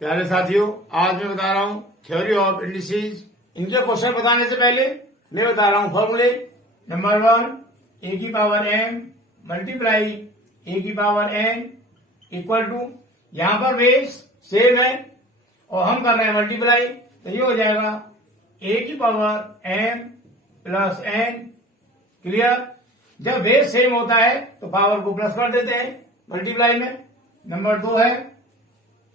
प्यारे साथियों, आज मैं बता रहा हूँ थ्योरी ऑफ इंडिसेस। इनके क्वेश्चन बताने से पहले मैं बता रहा हूँ फॉर्मूले। नंबर 1, ए की पावर एम मल्टीप्लाई ए की पावर एन इक्वल टू, यहाँ पर बेस सेम है और हम कर रहे हैं मल्टीप्लाई, तो ये हो जाएगा ए की power m plus n. Clear. जब बेस सेम होता है तो पावर को प्लस कर देते हैं मल्टीप्लाई में। नंबर 2 है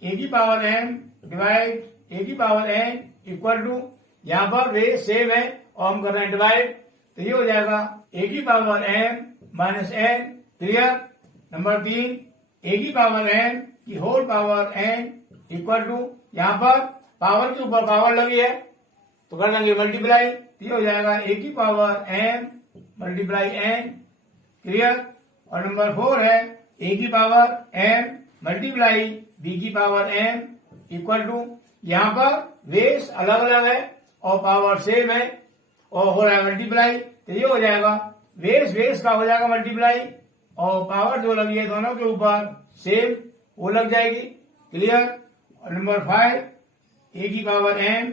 ए की पावर एम डिवाइड ए की पावर एन इक्वल टू, यहां पर बेस सेम है और हम कर रहे हैं डिवाइड, तो ये हो जाएगा ए की power m minus n. Clear. Number 3, a की पावर एन की whole power n equal to, यहां पर पावर के ऊपर पावर लगी है तो कर देंगे मल्टीप्लाई, तो ये हो जाएगा ए की power m multiply n. Clear. और नंबर 4 है ए की पावर एम मल्टीप्लाई बी की पावर एम इक्वल टू, यहां पर बेस अलग अलग है और पावर सेम है और हो रहा है मल्टीप्लाई, तो ये हो जाएगा बेस बेस का हो जाएगा मल्टीप्लाई और पावर जो लगी है दोनों के ऊपर सेम वो लग जाएगी। क्लियर। और नंबर 5, ए की पावर एम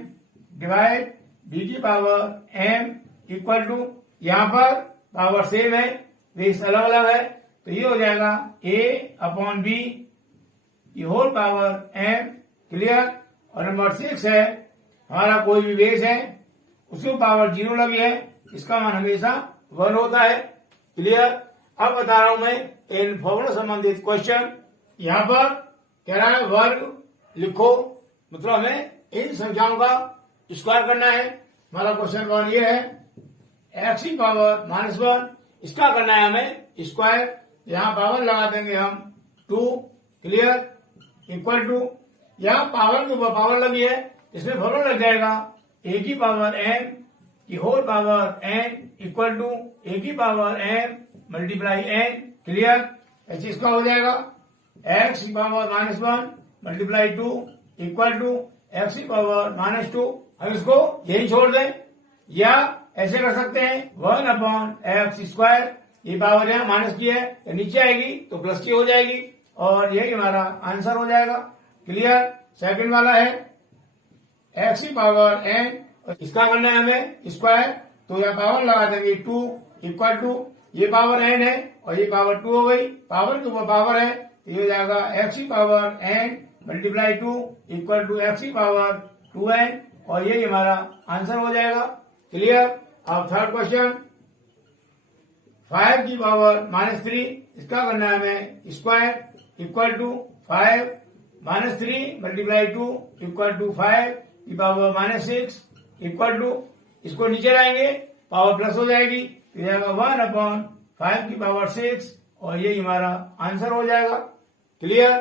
डिवाइड बी की पावर एम इक्वल टू, यहां पर पावर सेम है बेस अलग अलग है, तो ये हो जाएगा ए अपॉन बी की होल पावर एम। क्लियर। और नंबर 6 है हमारा कोई भी बेस है उसमें पावर 0 लगी है, इसका मान हमेशा 1 होता है। क्लियर। अब बता रहा हूं मैं इन फॉर्मूला संबंधित क्वेश्चन। यहां पर कह रहा है वर्ग लिखो, मतलब हमें इन संख्याओं का स्क्वायर करना है। हमारा क्वेश्चन 1 ये है एक्स की पावर -1, इसका करना है हमें स्क्वायर, यहाँ पावर लगा देंगे हम 2। क्लियर। इक्वल टू, यहाँ पावर के ऊपर पावर लगी है, इसमें फॉर्मूला लग जाएगा ए की पावर एम की whole power n equal to a की power m multiply n. Clear. ऐसे इसका हो जाएगा एक्स की power -1 multiply 2 equal to x की पावर -2। हम इसको यही छोड़ दें या ऐसे कर सकते हैं 1 अपॉन एक्स स्क्वायर, ये पावर यहाँ माइनस की है तो नीचे आएगी तो प्लस की हो जाएगी और यही हमारा आंसर हो जाएगा। क्लियर। सेकंड वाला है एक्स की पावर एन, इसका करना है हमें स्क्वायर, तो यहाँ पावर लगा देंगे 2 इक्वल टू, ये पावर एन है और ये पावर 2 हो गई, पावर के ऊपर पावर है, तो ये हो जाएगा एक्स की power n multiply 2 equal to x की पावर 2n और यही हमारा आंसर हो जाएगा। क्लियर। अब थर्ड क्वेश्चन 5 की पावर -3, इसका करना है हमें square equal to 5 -3 multiply 2 equal to 5 की पावर -6 इक्वल टू, इसको नीचे लाएंगे पावर प्लस हो जाएगी, तो जाएगा 1 अपॉन 5 की पावर 6 और यही हमारा आंसर हो जाएगा। क्लियर।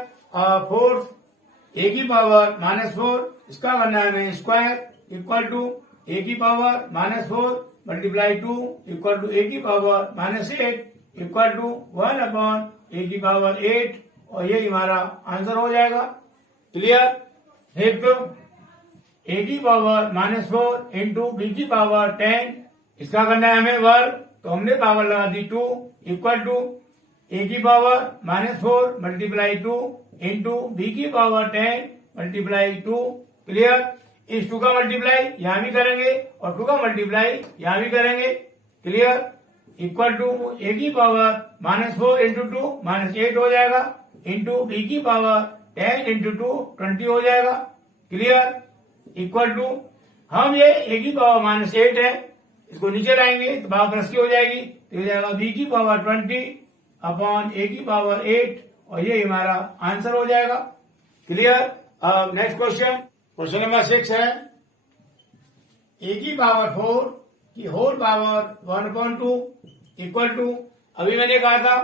फोर्थ ए की पावर -4, इसका करना है हमें स्क्वायर इक्वल टू ए की power -4 multiply 2 equal to a की पावर -8 इक्वल टू 1 अपॉन ए की पावर 8 और यही हमारा आंसर हो जाएगा। क्लियर। फिफ्थ ए की पावर -4 इंटू बी की पावर 10, इसका करना है हमें वर्ग, तो हमने पावर लगा दी 2 इक्वल टू ए की पावर -4 मल्टीप्लाई 2 इंटू बी की पावर 10 मल्टीप्लाई 2। क्लियर। इस 2 का मल्टीप्लाई यहां भी करेंगे और 2 का मल्टीप्लाई यहां भी करेंगे। क्लियर। इक्वल टू ए की पावर -4 इंटू 2 -8 हो जाएगा इंटू बी की पावर 10 इंटू 2 20 हो जाएगा। क्लियर। इक्वल टू, हम ये ए की पावर -8 है, इसको नीचे लाएंगे तो पावर प्लस की हो जाएगी, तो हो जाएगा बी की पावर 20 अपॉन ए की पावर 8 और ये हमारा आंसर हो जाएगा। क्लियर। अब नेक्स्ट क्वेश्चन नंबर 6 है ए की पावर 4 की होल पावर 1/2 इक्वल टू, अभी मैंने कहा था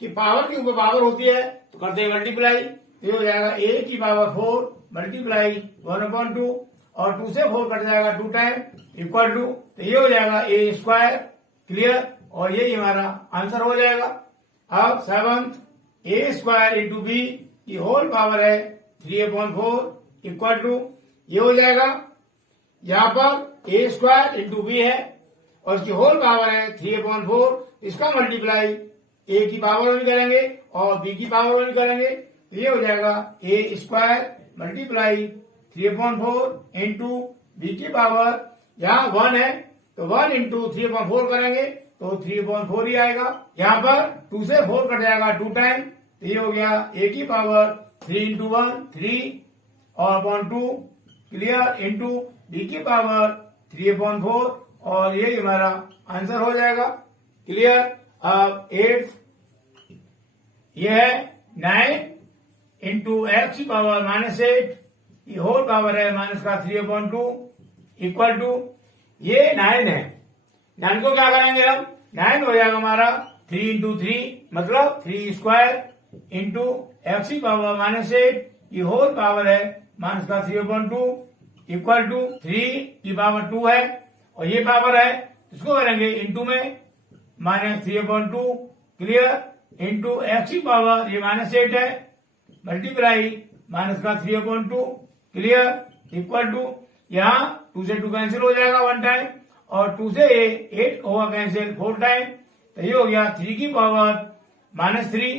कि पावर के ऊपर पावर होती है तो करते हैं मल्टीप्लाई, तो ये हो जाएगा ए की पावर 4 मल्टीप्लाई 1/2 और 2 से 4 कट जाएगा 2 टाइम इक्वल टू, तो ये हो जाएगा ए स्क्वायर। क्लियर। और यही हमारा आंसर हो जाएगा। अब 7th ए स्क्वायर इंटू बी की होल पावर है 3/4 इक्वल टू, ये हो जाएगा यहाँ पर ए स्क्वायर इंटू बी है और इसकी होल पावर है 3/4, इसका मल्टीप्लाई ए की पावर में करेंगे और बी की पावर में करेंगे, तो ये हो जाएगा ए स्क्वायर मल्टीप्लाई 3/4 इंटू बी की पावर, यहाँ 1 है तो 1 इंटू 3/4 करेंगे तो 3/4 ही आएगा। यहाँ पर 2 से 4 कट जाएगा 2 टाइम, तो ये हो गया a की पावर 3 इंटू 1 3 और अपॉन 2 क्लियर इंटू बी की पावर 3/4 और ये हमारा आंसर हो जाएगा। क्लियर। अब 8 ये है 9 इंटू एक्स की पावर -8 ये होल पावर है माइनस का 3/2 इक्वल टू ये 9 है। 9 को क्या करेंगे हम, 9 हो जाएगा हमारा 3 इंटू 3 मतलब 3 स्क्वायर इंटू एक्स की पावर -8 ये होल पावर है माइनस का 3/2 इक्वल टू 3 की पावर 2 है और ये पावर है इसको करेंगे इंटू में -3/2 क्लियर इंटू एक्स की पावर ये -8 है मल्टीप्लाई माइनस का 3/2 क्लियर इक्वल टू यहाँ 2 से 2 कैंसिल हो जाएगा 1 टाइम और 2 से 8 होगा कैंसिल 4 टाइम, तो ये हो गया 3 की पावर -3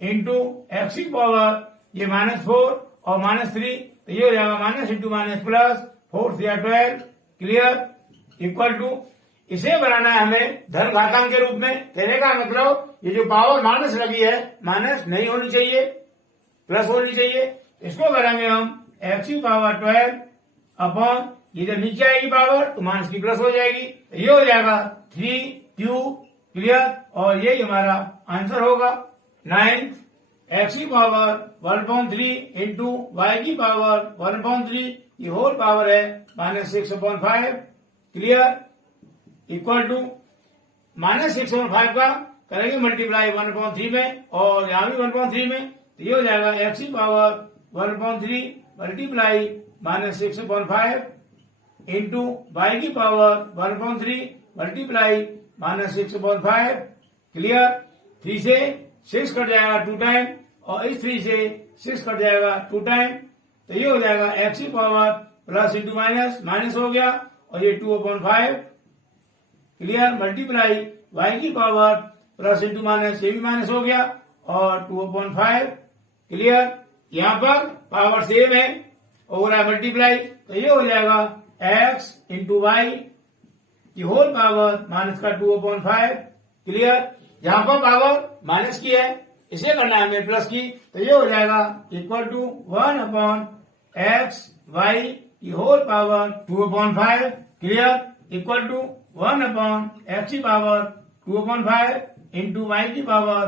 इंटू एक्स की पावर ये -4 और -3, तो ये हो जाएगा माइनस इंटू माइनस प्लस 4 से 12 क्लियर इक्वल टू इसे बनाना है हमें धन घातांक के रूप में। कहने का मतलब ये जो पावर माइनस लगी है माइनस नहीं होनी चाहिए प्लस होनी चाहिए। इसको करेंगे हम एक्स की पावर 12 अपॉन ये जब नीचे आएगी पावर तो माइनस की प्लस हो जाएगी, तो ये हो जाएगा 3 क्लियर और ये हमारा आंसर होगा। 9 एक्स की पावर 1/3 इंटू वाई की पावर 1/3 ये होल पावर है -6/5 क्लियर इक्वल टू -6/5 का करेंगे मल्टीप्लाई 1/3 में और यहाँ भी 1/3 में, तो ये हो जाएगा एक्स की पावर 1/3 मल्टीप्लाई -6/5 इंटू वाई की पावर 1/3 मल्टीप्लाई -6/5 क्लियर। 3 से 6 कट जाएगा 2 टाइम और इस 3 से 6 कट जाएगा 2 टाइम, तो ये हो जाएगा एक्स की पावर प्लस इंटू माइनस हो गया और ये 2/5 क्लियर मल्टीप्लाई वाई की पावर प्लस इंटू माइनस ये भी माइनस हो गया और 2/5 क्लियर। यहाँ पर पावर सेम है और मल्टीप्लाई, तो ये हो जाएगा एक्स इंटू वाई की होल पावर माइनस का 2/5 क्लियर। यहाँ पर पावर माइनस की है इसे करना है हमें प्लस की, तो ये हो जाएगा इक्वल टू 1/x y की whole power 2/5 clear equal to 1/x की पावर 2/5 इंटू वाई की पावर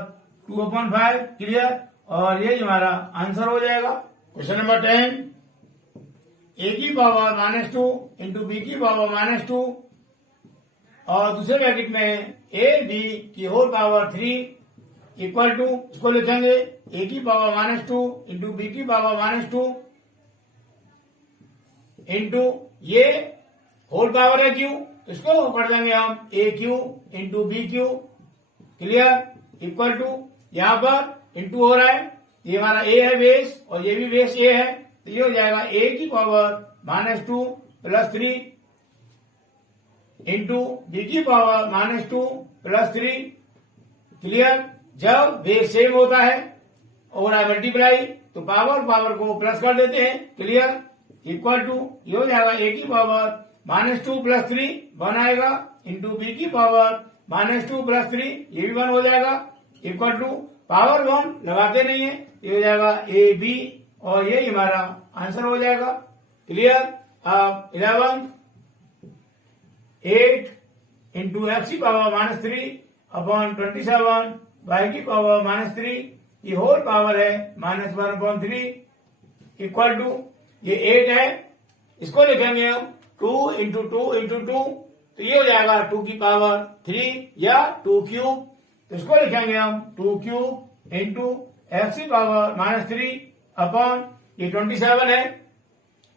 2/5 क्लियर और ये हमारा आंसर हो जाएगा। क्वेश्चन नंबर 10 a की पावर -2 इंटू बी की पावर -2 और दूसरे ब्रैकेट में a b की होल पावर 3 इक्वल टू इसको लिखेंगे a की पावर -2 इंटू बी की पावर -2 इंटू ये होल पावर है क्यू, इसको कर देंगे हम a cube into b cube clear equal to यहाँ पर इंटू हो रहा है ये हमारा ए है बेस और ये भी बेस ए है, तो ये हो जाएगा a की पावर -2 प्लस 3 इंटू बी की पावर -2 प्लस 3 क्लियर। जब बेस सेम होता है और मल्टीप्लाई तो पावर को प्लस कर देते हैं क्लियर इक्वल टू ये हो जाएगा a की पावर -2 प्लस 3 1 आएगा इंटू बी की पावर -2 प्लस 3 ये भी 1 हो जाएगा इक्वल टू पावर 1 लगाते नहीं है, ये हो जाएगा ए बी और ये हमारा आंसर हो जाएगा क्लियर। अब 11 8 इंटू एक्स की पावर -3 अपॉन 27 वाई की पावर -3 ये होल पावर है -1/3 इक्वल टू ये 8 है इसको लिखेंगे हम 2 इंटू 2 इंटू 2, तो ये हो जाएगा 2 की पावर 3 या 2 क्यूब, तो इसको लिखेंगे हम 2 क्यूब इंटू एक्स की पावर -3 अपॉन ये 27 है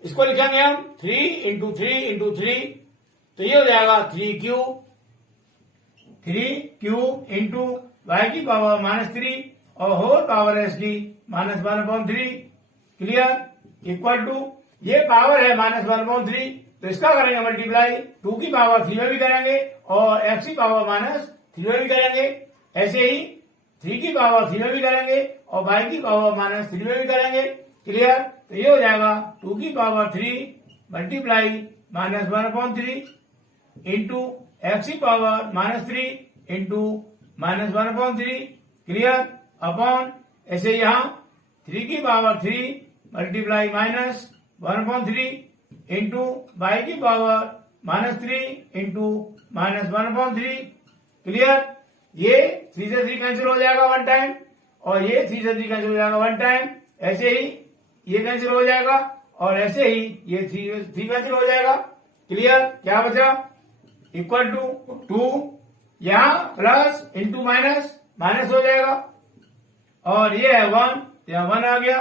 इसको लिखेंगे हम 3 इंटू 3 इंटू 3, तो ये हो जाएगा 3 क्यूब इंटू वाई की पावर -3 और होल पावर है इसकी -1/3 क्लियर इक्वल टू ये पावर है -1/3, तो इसका करेंगे मल्टीप्लाई 2 की पावर 3 में भी करेंगे और x की पावर -3 में भी करेंगे, ऐसे ही 3 की पावर 3 में भी करेंगे और y की पावर -3 में भी करेंगे, क्लियर। तो ये हो जाएगा 2 की power 3 multiply minus 1/3 into x की पावर -3 इंटू -1/3 क्लियर अपॉन ऐसे यहाँ 3 की power 3 multiply minus 1/3 into y की पावर -3 इंटू -1/3 क्लियर। ये 3 से 3 कैंसिल हो जाएगा वन टाइम और ये 3 से 3 कैंसिल हो जाएगा वन टाइम। ऐसे ही ये कैंसिल हो जाएगा और ऐसे ही ये 3 कैंसिल हो जाएगा। क्लियर। क्या बचा इक्वल टू 2 यहाँ प्लस इंटू माइनस हो जाएगा और ये है 1 यहाँ 1 आ गया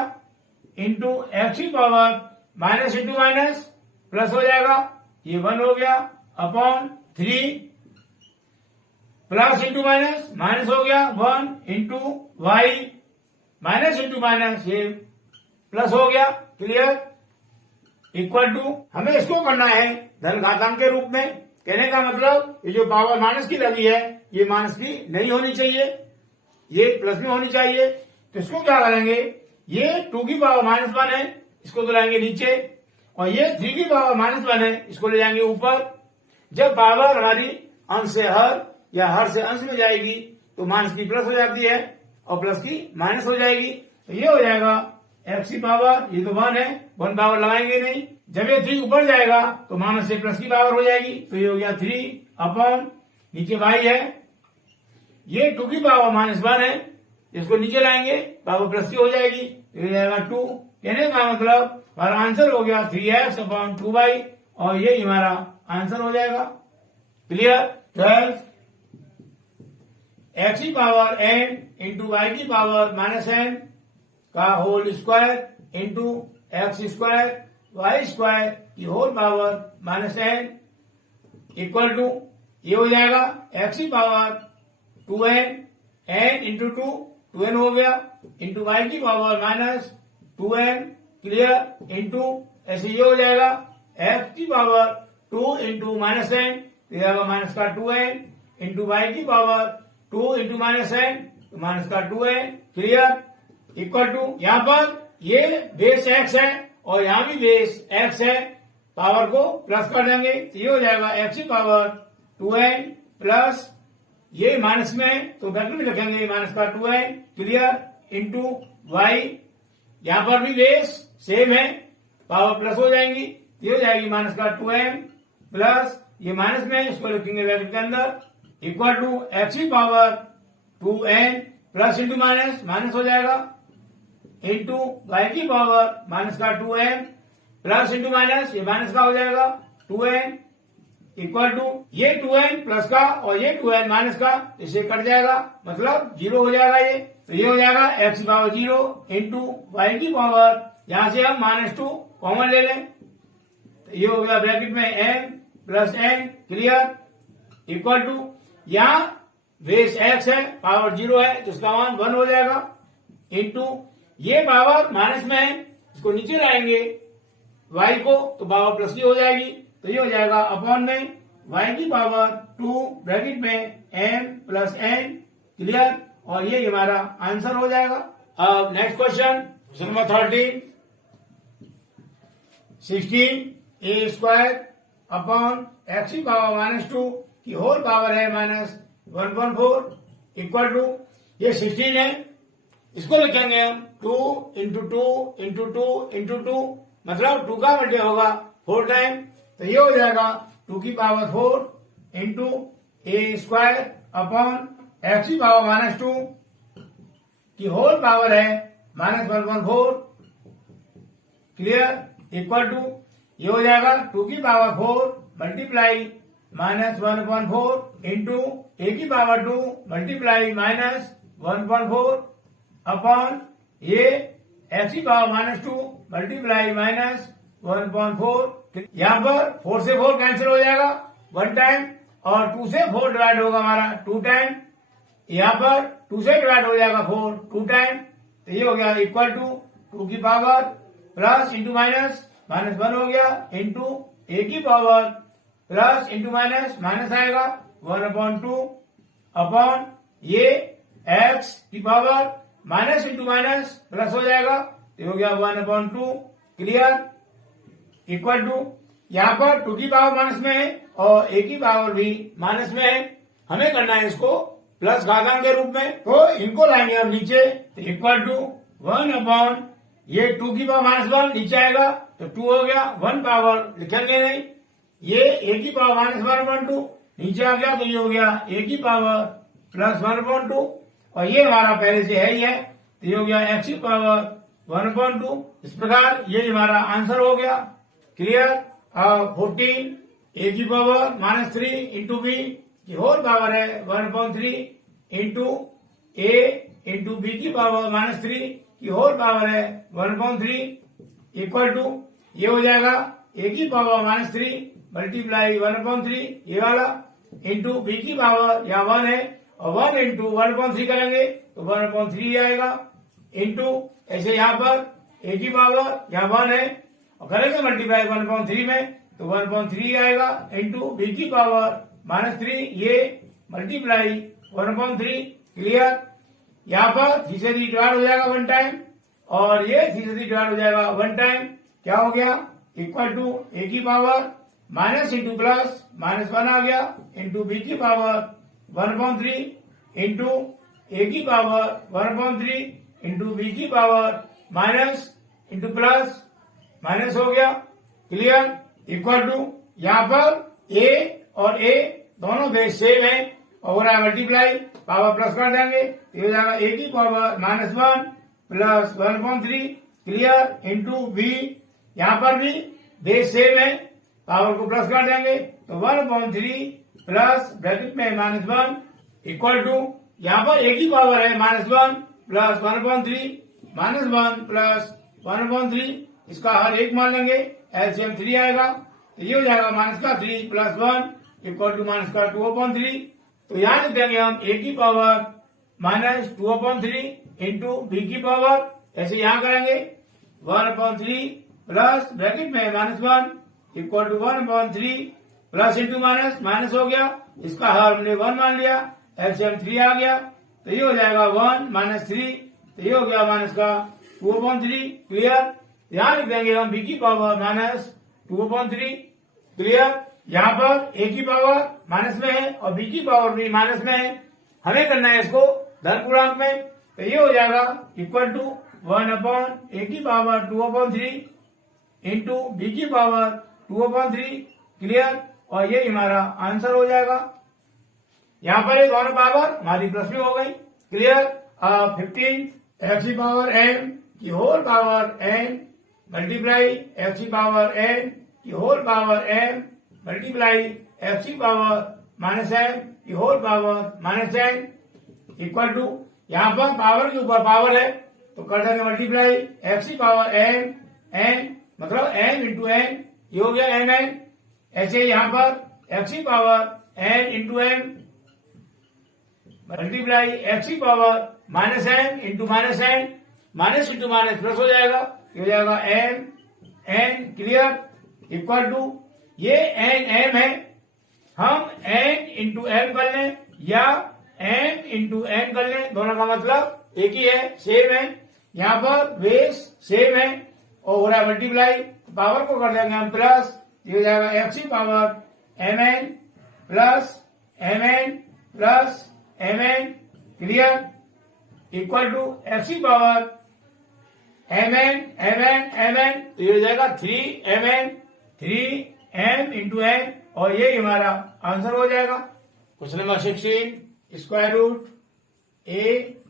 इंटू एक्स की power minus into minus plus हो जाएगा ये 1 हो गया अपॉन 3 प्लस इंटू माइनस हो गया 1 into y minus into minus ये प्लस हो गया। क्लियर इक्वल टू हमें इसको करना है धन घातांक के रूप में। कहने का मतलब ये जो पावर माइनस की लगी है ये माइनस की नहीं होनी चाहिए, ये प्लस में होनी चाहिए। तो इसको क्या करेंगे, ये 2 की पावर -1 है इसको तो लाएंगे नीचे और ये 3 की पावर -1 है इसको ले जाएंगे ऊपर। जब पावर हमारी अंश से हर या हर से अंश में जाएगी तो माइनस की प्लस हो जाती है और प्लस की माइनस हो जाएगी। तो ये हो जाएगा एक्स की पावर, ये तो 1 है 1 पावर लगाएंगे नहीं। जब ये 3 ऊपर जाएगा तो माइनस से प्लस की पावर हो जाएगी तो ये हो गया 3 अपॉन नीचे y है, ये 2 की पावर -1 है इसको नीचे लाएंगे पावर प्लस की हो जाएगी तो ये जाएगा 2। कहने का मतलब हमारा आंसर हो गया 3x अपॉन 2y और ये हमारा आंसर हो जाएगा। क्लियर। 12 एक्स की पावर n इंटू वाई की पावर -n का whole square into x square y square की whole power -n equal to ये हो जाएगा एक्स की power 2n n into 2n हो गया इंटू वाई की पावर -2n क्लियर इंटू ऐसे ये हो जाएगा एक्स की पावर 2 इंटू -n तो जाएगा माइनस का 2n इंटू वाई की पावर 2 इंटू -n तो माइनस का 2n क्लियर इक्वल टू यहाँ पर ये बेस x है और यहाँ भी बेस x है, पावर को प्लस कर देंगे तो ये हो जाएगा x की पावर 2n प्लस ये माइनस में है तो ब्रैकेट में लिखेंगे माइनस का 2n क्लियर इंटू वाई, यहाँ पर भी बेस सेम है पावर प्लस हो जाएंगी ये हो जाएगी माइनस का 2n प्लस ये माइनस में इसको लिखेंगे ब्रैकेट के अंदर इक्वल टू x की power 2n plus into minus हो जाएगा इंटू वाई की पावर माइनस का 2n प्लस इंटू माइनस ये माइनस का हो जाएगा 2n इक्वल टू ये 2n प्लस का और ये 2n माइनस का इसे कट जाएगा मतलब 0 हो जाएगा ये। तो ये हो जाएगा x की पावर 0 इंटू वाई की पावर यहां से हम -2 कॉमन ले लें तो ये हो गया ब्रैकेट में n plus n clear equal to यहाँ बेस x है पावर 0 है तो इसका मान 1 हो जाएगा इंटू ये पावर माइनस में है इसको नीचे लाएंगे y को तो पावर प्लस की हो जाएगी तो ये हो जाएगा अपॉन में y की पावर 2 ब्रैकेट में m प्लस n क्लियर और ये हमारा आंसर हो जाएगा। अब next question number 13 16 a square upon x की पावर -2 की होल पावर है -1.4 इक्वल टू ये 16 है इसको लिखेंगे हम 2 इंटू 2 इंटू 2 इंटू 2 मतलब 2 का मल्टी होगा 4 टाइम तो ये हो जाएगा 2 की पावर 4 इंटू ए स्क्वायर अपॉन एक्स की पावर -2 की होल पावर है -1.4 क्लियर इक्वल टू ये हो जाएगा 2 की पावर 4 मल्टीप्लाई -1.4 इंटू ए की पावर 2 मल्टीप्लाई -1.4 अपॉन ये एक्स की पावर -2 मल्टीप्लाई -1.4 यहाँ पर 4 से 4 कैंसिल हो जाएगा 1 टाइम और 2 से 4 डिवाइड होगा हमारा 2 टाइम, यहाँ पर 2 से डिवाइड हो जाएगा 4 2 टाइम तो ये हो गया इक्वल टू 2 की पावर प्लस इंटू -1 हो गया इंटू ए की पावर प्लस इंटू माइनस आएगा 1/2 अपॉन ये एक्स की power minus into minus plus हो जाएगा तो हो गया 1/2। क्लियर? इक्वल टू यहाँ पर 2 की पावर माइनस में है और a की पावर भी माइनस में है, हमें करना है इसको प्लस घातांक के रूप में, तो इनको लाएंगे हम नीचे। तो इक्वल टू 1 ये 2 की पावर -1 नीचे आएगा तो 2 हो गया, 1 पावर लिखेंगे नहीं, ये a की पावर -1/2 नीचे आ गया तो ये हो गया a की पावर +1/2 और ये हमारा पहले से है ही है तो ये हो गया x की पावर 1/2। इस प्रकार ये हमारा आंसर हो गया। क्लियर? 14 a की पावर -3 इंटू b की होल पावर है 1/3 इंटू a इंटू b की पावर -3 की होल पावर है 1/3 इक्वल टू ये हो जाएगा a की पावर -3 मल्टीप्लाई 1/3 ये वाला इंटू b की पावर या 1 है और 1 इंटू 1/3 करेंगे तो 1/3 आएगा इंटू ऐसे यहाँ पर a की पावर या 1 है और करेंगे मल्टीप्लाई 1/3 में तो 1/3 आएगा इंटू b की पावर -3 ये मल्टीप्लाई 1/3। क्लियर? यहाँ पर 3 से 3 डिवाइड हो जाएगा 1 टाइम और ये 3 से 3 डिवाइड हो जाएगा 1 टाइम। क्या हो गया? इक्वल टू a की पावर माइनस इंटू प्लस -1 आ गया इंटू b की पावर 1/3 इंटू a की पावर 1/3 इंटू b की power minus into plus minus हो गया। क्लियर? इक्वल टू यहाँ पर a और a दोनों बेस सेम है और मल्टीप्लाई पावर प्लस कर देंगे तो हो जाएगा a की power -1 plus 1/3। Clear? Into b यहाँ पर भी बेस सेम है, पावर को प्लस कर देंगे तो 1/3 प्लस ब्रैकेट में -1 इक्वल टू यहाँ पर a की पावर है -1 प्लस 1/3 -1 प्लस 1/3 इसका हर एक मान लेंगे, एलसीएम 3 आएगा तो ये हो जाएगा -3 प्लस 1 इक्वल टू -2/3। तो यहाँ लिख देंगे हम a की पावर -2/3 इंटू b की पावर, ऐसे यहाँ करेंगे 1/3 प्लस ब्रैकेट में -1 equal to 1/3 plus into minus हो गया, इसका हर हमने 1 मान लिया, एलसीएम 3 आ गया तो ये हो जाएगा 1 -3 तो ये हो गया -2/3। क्लियर? यहाँ लिख देंगे हम b की पावर -2/3। क्लियर? यहाँ पर a की पावर माइनस में है और b की पावर भी माइनस में है, हमें करना है इसको धन पूर्णांक में तो ये हो जाएगा इक्वल टू 1/a की पावर 2/3 इंटू b की पावर 2/3। क्लियर? और ये हमारा आंसर हो जाएगा। यहाँ पर ये दोनों पावर हमारी प्लस में हो गई। क्लियर? 15 x की पावर n की whole power n multiply x की पावर n की whole power m multiply x की पावर -n की whole power -n equal to यहाँ पर पावर के ऊपर पावर है तो कर देंगे मल्टीप्लाई x की पावर n मतलब n इंटू n ये हो गया mn। ऐसे यहाँ पर x की power n into m multiply x की power -n into -n minus into minus plus हो जाएगा, ये हो जाएगा n। क्लियर? इक्वल टू ये n m है, हम n इंटू m कर लें या n इंटू n कर लें, दोनों का मतलब एक ही है, सेम है। यहाँ पर बेस सेम है और हो रहा है मल्टीप्लाई, पावर को कर देंगे हम प्लस, ये हो जाएगा x की power mn plus mn। Clear? Equal to x की पावर mn तो ये हो जाएगा 3m इंटू n और ये हमारा आंसर हो जाएगा। Question number 16 square root a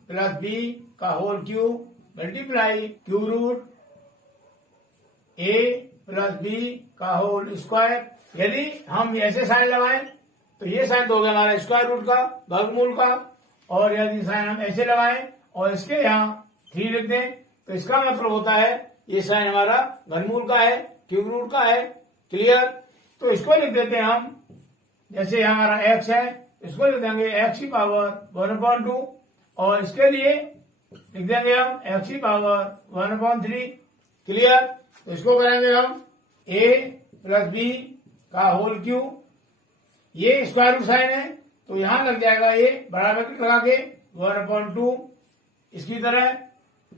plus b का whole cube multiply cube root a plus b का होल स्क्वायर। यदि हम ऐसे साइन लगाएं तो ये साइन तो हो गया हमारा स्क्वायर रूट का वर्गमूल का, और यदि साइन हम ऐसे लगाएं और इसके यहाँ 3 लिख दें तो इसका मतलब होता है ये साइन हमारा घनमूल का है, क्यूब रूट का है। क्लियर? तो इसको लिख देते हैं हम, जैसे यहाँ हमारा x है इसको लिख देंगे x की पावर 1/2 और इसके लिए लिख देंगे हम x की पावर 1/3। क्लियर? तो इसको करेंगे हम a प्लस b का होल क्यूब, ये स्क्वायर रूट साइन है तो यहाँ लग जाएगा ये बड़ा ब्रैकेट लगा के 1/2 इसकी तरह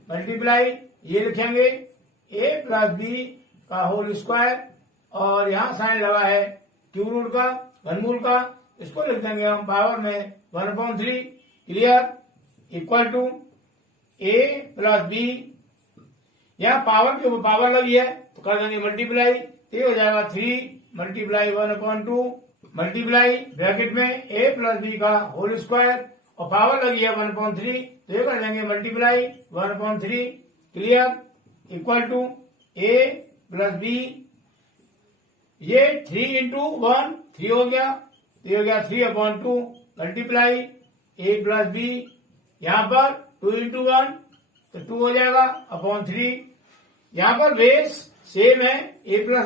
मल्टीप्लाई ये लिखेंगे a प्लस बी का होल स्क्वायर और यहाँ साइन लगा है क्यूब रूट का घनमूल का, इसको लिख देंगे हम पावर में 1/3 clear equal to a plus b, यहाँ पावर के ऊपर पावर लगी है तो कर देंगे मल्टीप्लाई, तो ये हो जाएगा 3 मल्टीप्लाई 1/2 मल्टीप्लाई ब्रैकेट में a प्लस बी का होल स्क्वायर और पावर लगी है 1/3 तो ये कर देंगे multiply 1/3 clear equal to a plus b, ये 3 इंटू 1 3 हो गया, तो ये हो गया 3/2 मल्टीप्लाई a प्लस बी, यहाँ पर 2 इंटू 1 तो 2 हो जाएगा अपॉन 3, यहाँ पर बेस सेम है a प्लस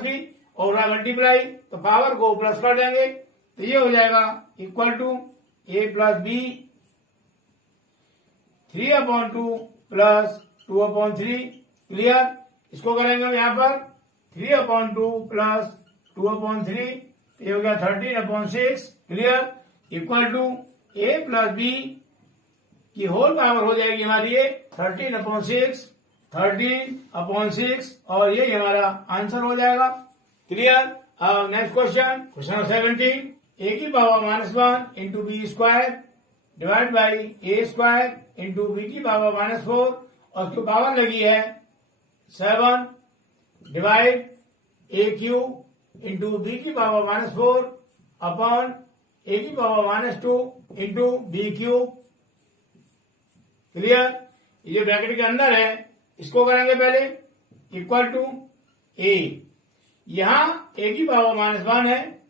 बी और मल्टीप्लाई तो पावर को प्लस कर देंगे तो ये हो जाएगा equal to a plus b 3/2 plus 2/3 clear, इसको करेंगे हम यहाँ पर 3/2 प्लस 2/3 ये हो गया 13/6 clear equal to a plus b की होल पावर हो जाएगी हमारी ये 13/6 और ये हमारा आंसर हो जाएगा क्लियर। अब नेक्स्ट क्वेश्चन नंबर 17, a की power -1 into b square divide by a square into b की पावर -4 और उसकी पावर लगी है 7 divide a cube into b की पावर -4 अपॉन a की power -2 into b cube clear, ये ब्रैकेट के अंदर है, इसको करेंगे पहले इक्वल टू a, यहां a की पावर -1 है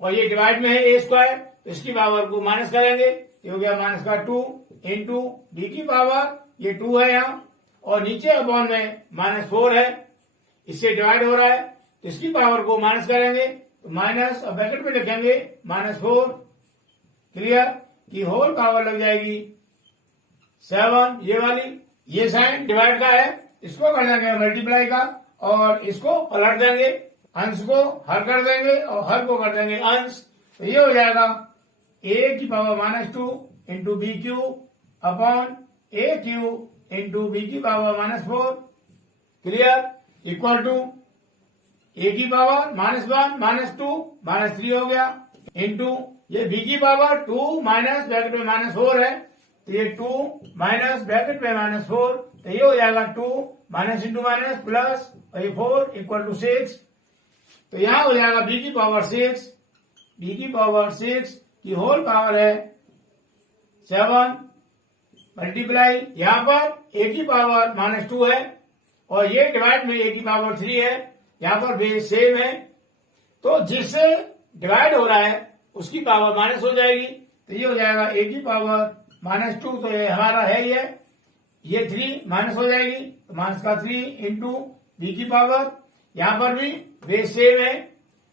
और ये डिवाइड में है a स्क्वायर तो इसकी पावर को माइनस करेंगे, ये हो गया -2 इंटू बी की पावर ये 2 है यहाँ और नीचे अपॉन में -4 है, इससे डिवाइड हो रहा है तो इसकी पावर को माइनस करेंगे तो माइनस और ब्रैकेट में लिखेंगे -4 क्लियर की होल पावर लग जाएगी 7, ये वाली, ये साइन डिवाइड का है, इसको कर देंगे मल्टीप्लाई का और इसको पलट देंगे, अंश को हर कर देंगे और हर को कर देंगे अंश, तो ये हो जाएगा a की power -2 into b cube upon a cube into b की power -4 clear equal to a की पावर -1 -2 -3 हो गया इंटू ये b की पावर 2 माइनस ब्रैकेट में -4 है तो ये 2 माइनस ब्रैकेट में -4 तो ये हो जाएगा 2 माइनस इंटू माइनस प्लस और ये 4 इक्वल टू 6 तो यहाँ हो जाएगा b की पावर 6 की होल पावर है 7 मल्टीप्लाई यहाँ पर a की पावर -2 है और ये डिवाइड में a की पावर 3 है, यहाँ पर बेस सेम है तो जिससे डिवाइड हो रहा है उसकी पावर माइनस हो जाएगी तो ये हो जाएगा a की पावर -2 तो ये हमारा है ये 3 माइनस हो जाएगी तो -3 इंटू बी की पावर, यहाँ पर भी बेस सेम है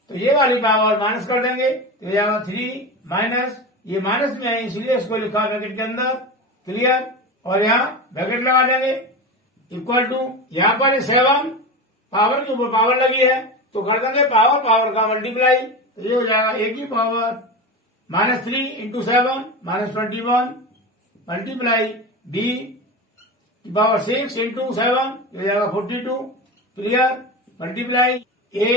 तो ये वाली पावर माइनस कर देंगे तो ये जाएगा 3 माइनस, ये माइनस में है इसलिए इसको लिखा ब्रैकेट के अंदर क्लियर और यहाँ ब्रैकेट लगा देंगे इक्वल टू यहाँ पर 7 पावर के ऊपर पावर लगी है तो कर देंगे पावर का मल्टीप्लाई तो ये हो जाएगा a की पावर -3 इंटू 7 -21 मल्टीप्लाई b की पावर 6 इंटू 7 ये हो जाएगा 42 क्लियर मल्टीप्लाई a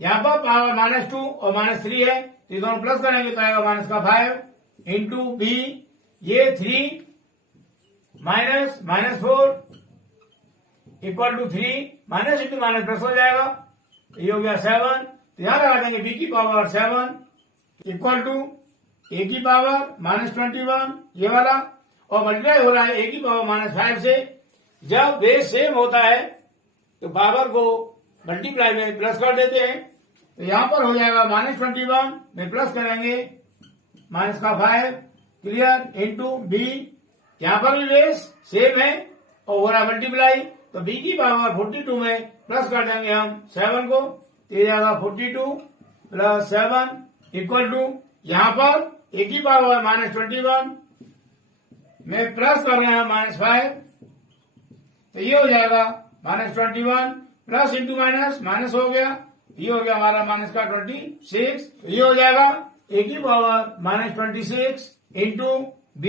यहाँ पर पावर -2 और -3 है तो ये दोनों प्लस करेंगे तो आएगा -5 इंटू b ये 3 -4 equal to 3 minus into minus plus हो जाएगा ये हो गया 7 तो यहाँ लगा देंगे b की पावर 7 इक्वल टू a की पावर -21 ये वाला और मल्टीप्लाई हो रहा है a की पावर -5 से, जब बेस सेम होता है तो पावर को मल्टीप्लाई में प्लस कर देते हैं तो यहाँ पर हो जाएगा -21 में प्लस करेंगे -5 क्लियर इंटू b, यहाँ पर भी बेस सेम है और हो रहा मल्टीप्लाई तो b की पावर 42 में प्लस कर देंगे हम 7 को तो ये जाएगा 42 प्लस 7 इक्वल टू यहाँ पर a की पावर -21 में प्लस कर रहे हैं -5 तो ये हो जाएगा -21 प्लस इंटू माइनस हो गया ये हो गया हमारा -26 तो ये हो जाएगा a की पावर -26 इंटू b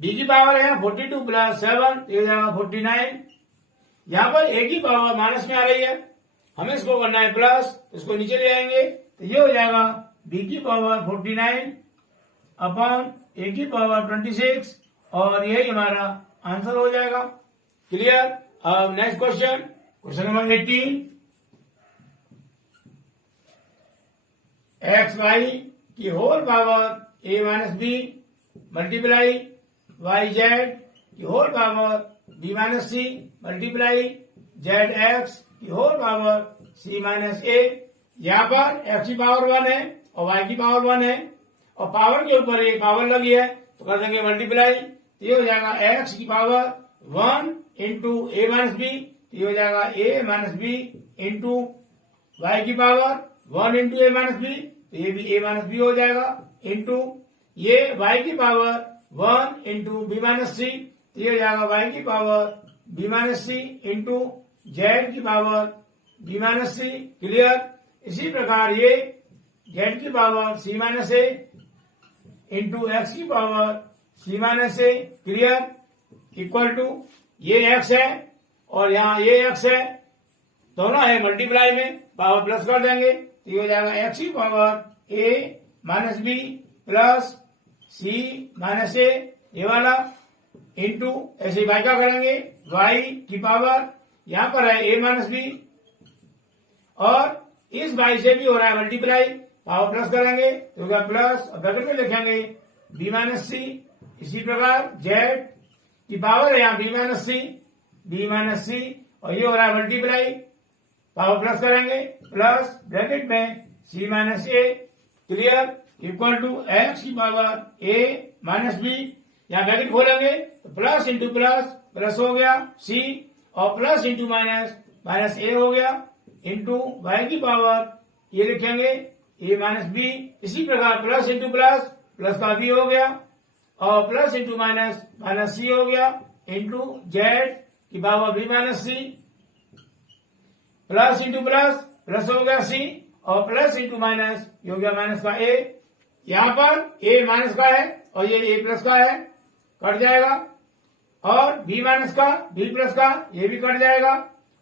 बी की पावर है 42 प्लस 7 ये हो जाएगा 49। यहाँ पर ए की पावर माइनस में आ रही है, हमें इसको करना है प्लस, इसको नीचे ले आएंगे तो ये हो जाएगा बी की पावर 49 अपॉन ए की पावर 26 और यही हमारा आंसर हो जाएगा। क्लियर। अब next question, question number 18। X y की whole power a minus b multiply y z की whole power B minus c multiply z x की whole power c minus a. यहाँ पर एक्स की पावर 1 है और वाई की पावर 1 है और पावर के ऊपर ये पावर लगी है तो कर देंगे मल्टीप्लाई, तो ये हो जाएगा एक्स की पावर 1 इंटू ए माइनस बी, तो ये हो जाएगा ए माइनस बी इंटू वाई की पावर 1 इंटू ए माइनस बी, तो ये भी ए माइनस बी हो जाएगा इंटू ये वाई की power 1 into b minus c, तो ये हो जाएगा वाई की power B minus c into Z की power B minus c. Clear. इसी प्रकार ये जेड की power c minus a into x की power c minus a. Clear. Equal to ये एक्स है और यहाँ ये एक्स है, दोनों है मल्टीप्लाई में, पावर प्लस कर देंगे तो ये हो जाएगा एक्स की power a minus B plus C minus ए ये वाला इंटू ऐसे ही वाई का करेंगे वाई की पावर यहाँ पर है ए माइनस बी और इस वाई से भी हो रहा है मल्टीप्लाई, पावर प्लस करेंगे तो क्या प्लस और ब्रैकेट में लिखेंगे बी माइनस सी। इसी प्रकार जेड की पावर है यहाँ बी माइनस सी और ये हो रहा है मल्टीप्लाई, पावर प्लस करेंगे प्लस ब्रैकेट में c minus a. Clear. Equal to x की पावर ए माइनस बी, यहाँ ब्रैकेट खोलेंगे तो प्लस इंटू प्लस प्लस हो गया सी और प्लस इंटू माइनस माइनस ए हो गया इंटू वाई की पावर ये लिखेंगे ए माइनस बी। इसी प्रकार प्लस इंटू प्लस प्लस का बी हो गया और plus into minus minus C हो गया इंटू जेड की power B minus C plus into plus plus हो गया सी और प्लस इंटू माइनस ये हो गया माइनस का ए। यहाँ पर ए माइनस का है और ये ए प्लस का है, कट जाएगा और बी माइनस का बी प्लस का ये भी कट जाएगा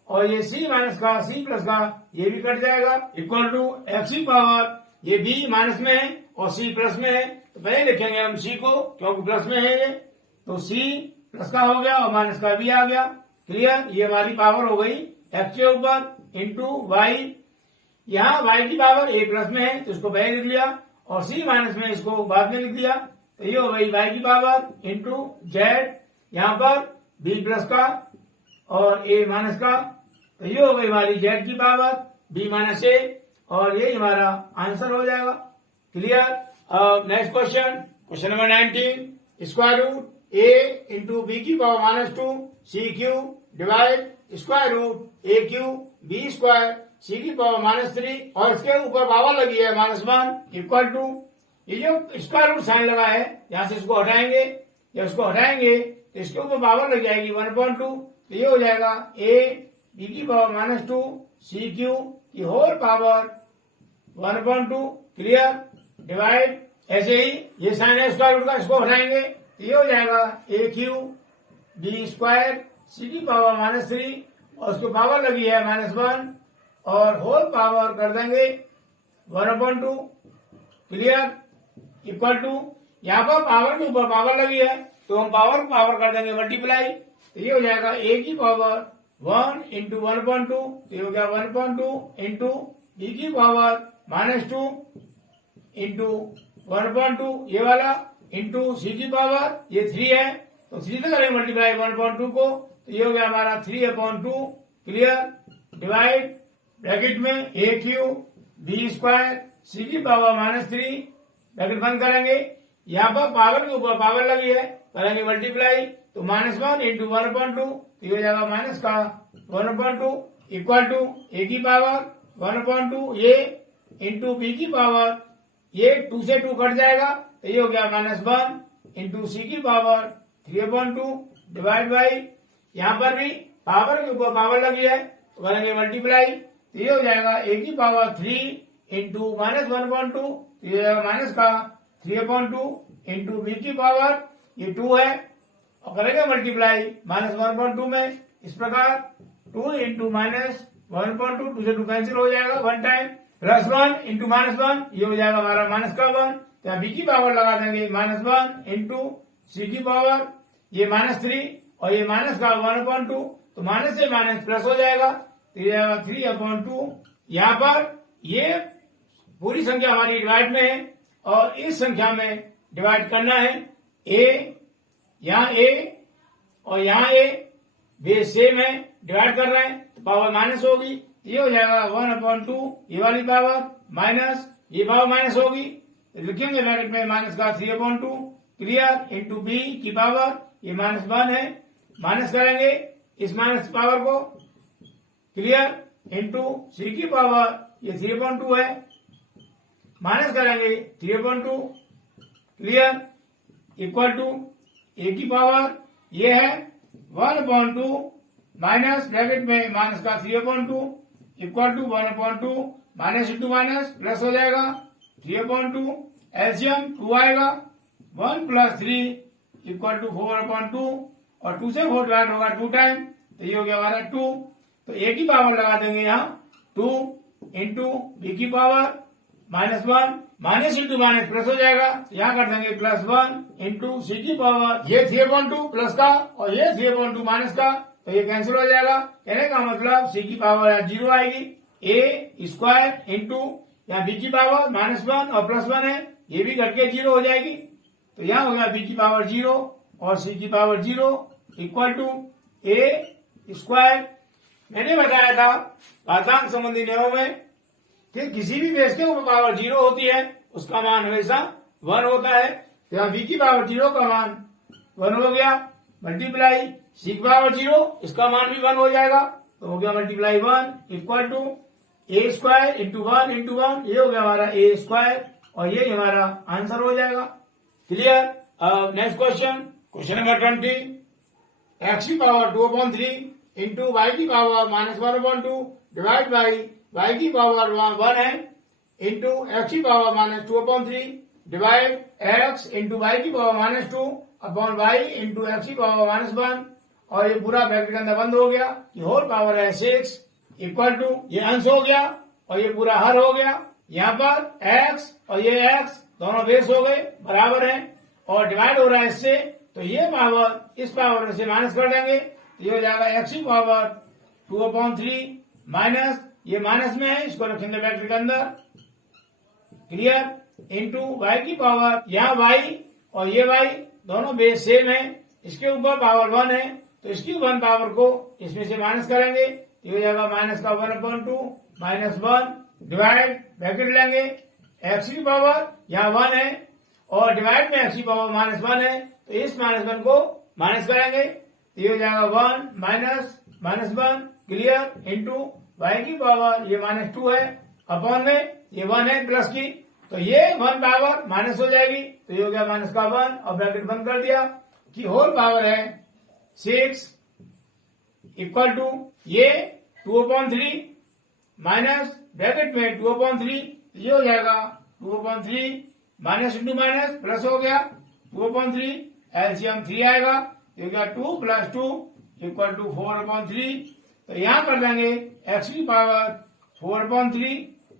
और ये सी माइनस का सी प्लस का ये भी कट जाएगा। इक्वल टू एक्स की पावर ये बी माइनस में है और सी प्लस में है तो पहले लिखेंगे हम सी को क्योंकि प्लस में है ये, तो सी प्लस का हो गया और माइनस का भी आ गया। क्लियर। ये हमारी पावर हो गई एक्स के ऊपर इंटू वाई, यहाँ वाई की पावर ए प्लस में है तो इसको पहले लिख लिया और सी माइनस में इसको बाद में लिख दिया, तो ये हो गई वाई की पावर इंटू जेड, यहाँ पर बी प्लस का और ए माइनस का, तो ये हो गई हमारी जेड की पावर बी माइनस ए और ये हमारा आंसर हो जाएगा। क्लियर। अब next question, question number 19। Square root a into b की power minus 2 c cube divide square root a cube b square c की पावर माइनस 3 और इसके ऊपर पावर लगी है माइनस 1 इक्वल टू ये जो स्क्वायर रूट साइन लगा है यहाँ से इसको हटाएंगे, जब इसको हटाएंगे तो इसके ऊपर पावर लग जाएगी 1/2, तो ये हो जाएगा ए बी की पावर माइनस 2 सी क्यू की होल पावर 1/2। क्लियर। डिवाइड ऐसे ही ये साइन है स्क्वायर रूट का, इसको हटाएंगे तो ये हो जाएगा ए क्यू बी स्क्वायर सी की पावर माइनस 3 और उसको पावर लगी है माइनस 1 और होल पावर कर देंगे 1/2। क्लियर। इक्वल टू यहाँ पर पावर के ऊपर पावर लगी है तो हम पावर पावर कर देंगे मल्टीप्लाई, तो ये हो जाएगा ए की पावर 1 इंटू 1/2, तो ये हो गया 1/2 इंटू बी की पावर माइनस 2 इंटू 1/2 ये वाला इंटू सी की पावर ये 3 है तो 3 से करेंगे मल्टीप्लाई 1/2 को, तो ये हो गया हमारा 3/2। क्लियर। डिवाइड ब्रैकेट में ए क्यू बी स्क्वायर सी की पावर माइनस 3 ब्रैकेट बंद करेंगे, यहाँ पर पावर के ऊपर पावर लगी है करेंगे मल्टीप्लाई तो -1 इंटू 1/2 तो ये हो जाएगा माइनस का 1/2 इक्वल टू ए की पावर 1/2 ये इंटू बी की पावर ये 2 से 2 कट जाएगा तो ये हो गया -1 इंटू सी की पावर 3/2 डिवाइड बाई यहाँ पर भी पावर के ऊपर पावर लगी है तो करेंगे मल्टीप्लाई तो ये हो जाएगा ए की पावर 3 इंटू -1/2 तो ये हो जाएगा माइनस का 3/2 इंटू बी की पावर ये 2 है और करेंगे मल्टीप्लाई -1/2 में। इस प्रकार 2 इंटू -1/2, 2 से 2 कैंसिल हो जाएगा 1 टाइम, +1 इंटू -1 ये हो जाएगा हमारा माइनस का 1। यहाँ बी की पावर लगा देंगे -1 इंटू सी की पावर, ये -3 और ये माइनस का 1/2, तो माइनस से माइनस प्लस हो जाएगा, तो ये जाएगा 3/2। यहाँ पर ये पूरी संख्या हमारी डिवाइड में है और इस संख्या में डिवाइड करना है। ए यहाँ ए और यहाँ ए बेस सेम है, डिवाइड कर रहे हैं तो पावर माइनस होगी, ये हो जाएगा 1/2, ये वाली पावर माइनस ये पावर माइनस होगी, तो लिखेंगे ब्रैकेट में माइनस का 3/2 क्लियर, इंटू बी की पावर ये -1 है, माइनस करेंगे इस माइनस पावर को क्लियर, इंटू सी की पावर ये 3/2 है, माइनस करेंगे 3/2 क्लियर, इक्वल टू ए की पावर ये है 1/2 माइनस ब्रैकेट में माइनस का 3/2 equal to 1/2 minus into minus plus हो जाएगा 3/2, एलसीएम 2 आएगा, 1 + 3 इक्वल टू 4/2 और 2 से 4 डिवाइड होगा 2 टाइम, तो ये हो गया हमारा 2। तो ए की पावर लगा देंगे यहाँ 2 इंटू बी की power -1 minus into minus plus हो जाएगा, यहाँ कर देंगे +1 इंटू सी की पावर ये 3/2 प्लस का और ये 3/2 माइनस का, तो ये कैंसिल हो जाएगा। कहने का मतलब सी की पावर यहाँ 0 आएगी, ए स्क्वायर इंटू यहाँ बी की पावर -1 और +1 है, ये भी घट के 0 हो जाएगी, तो यहाँ हो गया बी की पावर 0 और सी की power 0 equal to A square. मैंने बताया था घातांक संबंधी नियमों में कि किसी भी बेस के ऊपर पावर 0 होती है उसका मान हमेशा 1 होता है, तो यहाँ बी की पावर 0 का मान 1 हो गया, मल्टीप्लाई सी की पावर 0 इसका मान भी 1 हो जाएगा, तो हो गया multiply 1 equal to A square into 1 into 1, ये हो गया हमारा ए स्क्वायर और ये हमारा आंसर हो जाएगा clear. Next question number 20, x की पावर 2/3 इंटू वाई की पावर -1/2 डिवाइड बाई वाई की पावर 1 है इंटू एक्स की power -2/3 divide x into y की power -2 upon y into x की पावर -1 और ये पूरा ब्रैकेट के अंदर बंद हो गया, ये होल पावर है 6 इक्वल टू ये अंश हो गया और ये पूरा हर हो गया। यहाँ पर एक्स और ये एक्स दोनों बेस हो गए बराबर हैं और डिवाइड हो रहा है इससे, तो ये पावर इस पावर से माइनस कर देंगे, तो ये हो जाएगा एक्स की पावर 2/3 माइनस ये माइनस में है इसको रखेंगे ब्रैकेट के अंदर क्लियर इंटू वाई की पावर यहाँ वाई और ये वाई दोनों बेस सेम है, इसके ऊपर पावर 1 है तो इसकी 1 पावर को इसमें से माइनस करेंगे, ये हो जाएगा माइनस का 1/2 -1 डिवाइड ब्रैकेट लेंगे एक्स की पावर यहाँ 1 है और डिवाइड में एक्स की पावर -1 है, तो इस -1 को माइनस करेंगे, तो ये हो जाएगा 1 माइनस -1 क्लियर इंटू वाई की पावर ये -2 है अपॉन में ये 1 है प्लस की, तो ये 1 पावर माइनस हो जाएगी, तो ये हो गया माइनस का 1 और ब्रैकेट बंद कर दिया कि होल पावर है 6 इक्वल टू ये 2/3 माइनस ब्रैकेट में 2/3, ये हो जाएगा 2/3 माइनस इंटू माइनस प्लस हो गया 2/3 एलसीएम 3 आएगा, ये हो गया 2 + 2 इक्वल टू 4/3, तो यहाँ कर देंगे एक्स की पावर 4/3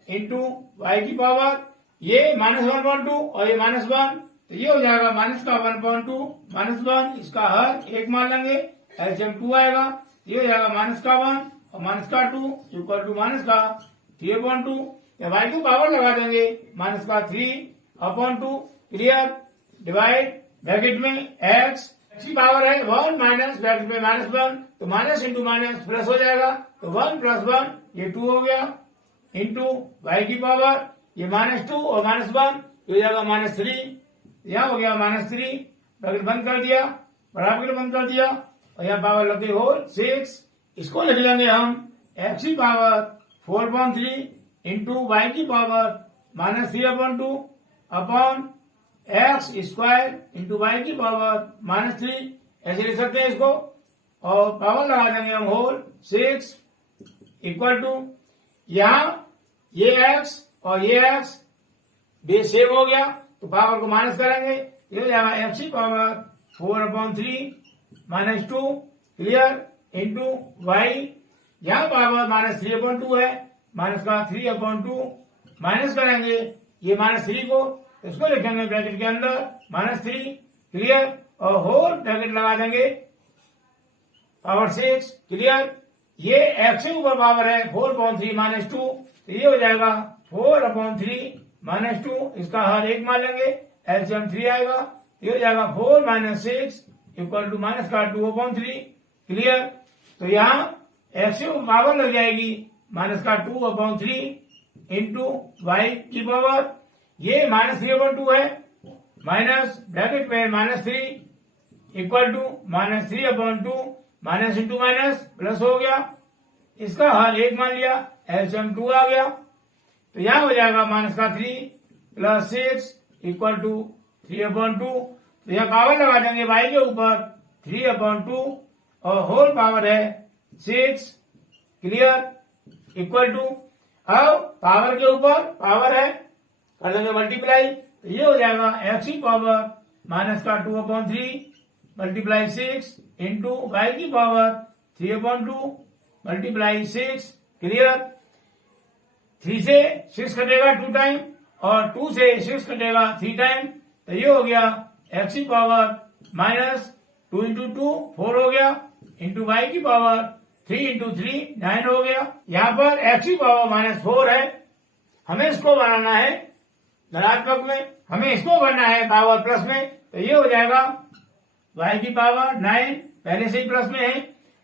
इंटू वाई की पावर ये -1/2 और ये -1, तो ये हो जाएगा माइनस का 1/2 -1 इसका हर एक मान लेंगे एलसीएम 2 आएगा, ये हो जाएगा माइनस का 1 और माइनस का 2 इक्वल टू माइनस का 3/2, वाई की पावर लगा देंगे माइनस का 3/2 क्लियर डिवाइड ब्रैकेट में एक्स की पावर है 1 माइनस ब्रैकेट में -1, तो माइनस इंटू माइनस प्लस हो जाएगा, तो 1 + 1 ये 2 हो गया इंटू वाई की पावर ये -2 और -1 हो जाएगा -3, यहाँ हो गया -3 ब्रैकेट बंद कर दिया बराबर बंद कर दिया और यहाँ पावर लग गई होल 6, इसको लिख लेंगे हम एक्स की पावर 4/3 इंटू वाई की power -3/2 upon x square into y की पावर -3, ऐसे लिख सकते हैं इसको और पावर लगा देंगे हम होल 6 इक्वल टू यहाँ ये एक्स और ये एक्स बेस सेम हो गया तो पावर को माइनस करेंगे, ये हो जाएगा एक्स की पावर 4/3 -2 क्लियर इंटू वाई, यहाँ पावर -3/2 है, माइनस का 3/2 माइनस करेंगे ये -3 को, इसको लिखेंगे ब्रैकेट के अंदर -3 क्लियर, और होल ब्रैकेट लगा देंगे पावर 6 क्लियर। ये x के ऊपर पावर है 4/3 -2, तो ये हो जाएगा 4/3 -2, इसका हर एक मान लेंगे, एलसीएम 3 आएगा, ये हो जाएगा 4 - 6 इक्वल टू माइनस का 2/3 क्लियर। तो यहाँ x के ऊपर पावर लग जाएगी माइनस का 2/3 इंटू वाई की पावर, ये -3/2 है, माइनस ब्रैकेट में -3 equal to -3/2 minus into minus plus हो गया, इसका हर एक मान लिया, एलसीएम 2 आ गया, तो यहां हो जाएगा माइनस का 3 प्लस 6 इक्वल टू 3/2, तो यह पावर लगा देंगे y के ऊपर 3/2 और होल पावर है 6 क्लियर इक्वल टू, अब पावर के ऊपर पावर है, कर देंगे मल्टीप्लाई, तो ये हो जाएगा x की पावर माइनस का 2/3 मल्टीप्लाई 6 इंटू वाई की पावर 3/2 मल्टीप्लाई 6 क्लियर। 3 से 6 कटेगा 2 टाइम और 2 से 6 कटेगा 3 टाइम, तो ये हो गया x की पावर माइनस 2 इंटू 2 4 हो गया, इंटू वाई की पावर 3 इंटू 3 9 हो गया। यहाँ पर x की पावर -4 है, हमें इसको बनाना है धनात्मक में, हमें इसको बनना है पावर प्लस में, तो ये हो जाएगा y की पावर 9 पहले से ही प्लस में है,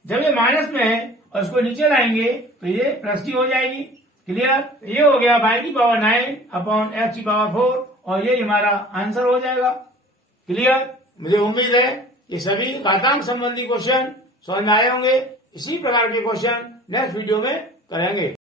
जब ये माइनस में है और इसको नीचे लाएंगे तो ये प्लस की हो जाएगी क्लियर। ये हो गया y की पावर 9/x की पावर 4 और ये हमारा आंसर हो जाएगा क्लियर। मुझे उम्मीद है ये सभी घातांक संबंधी क्वेश्चन समझ में आए होंगे, इसी प्रकार के क्वेश्चन नेक्स्ट वीडियो में करेंगे।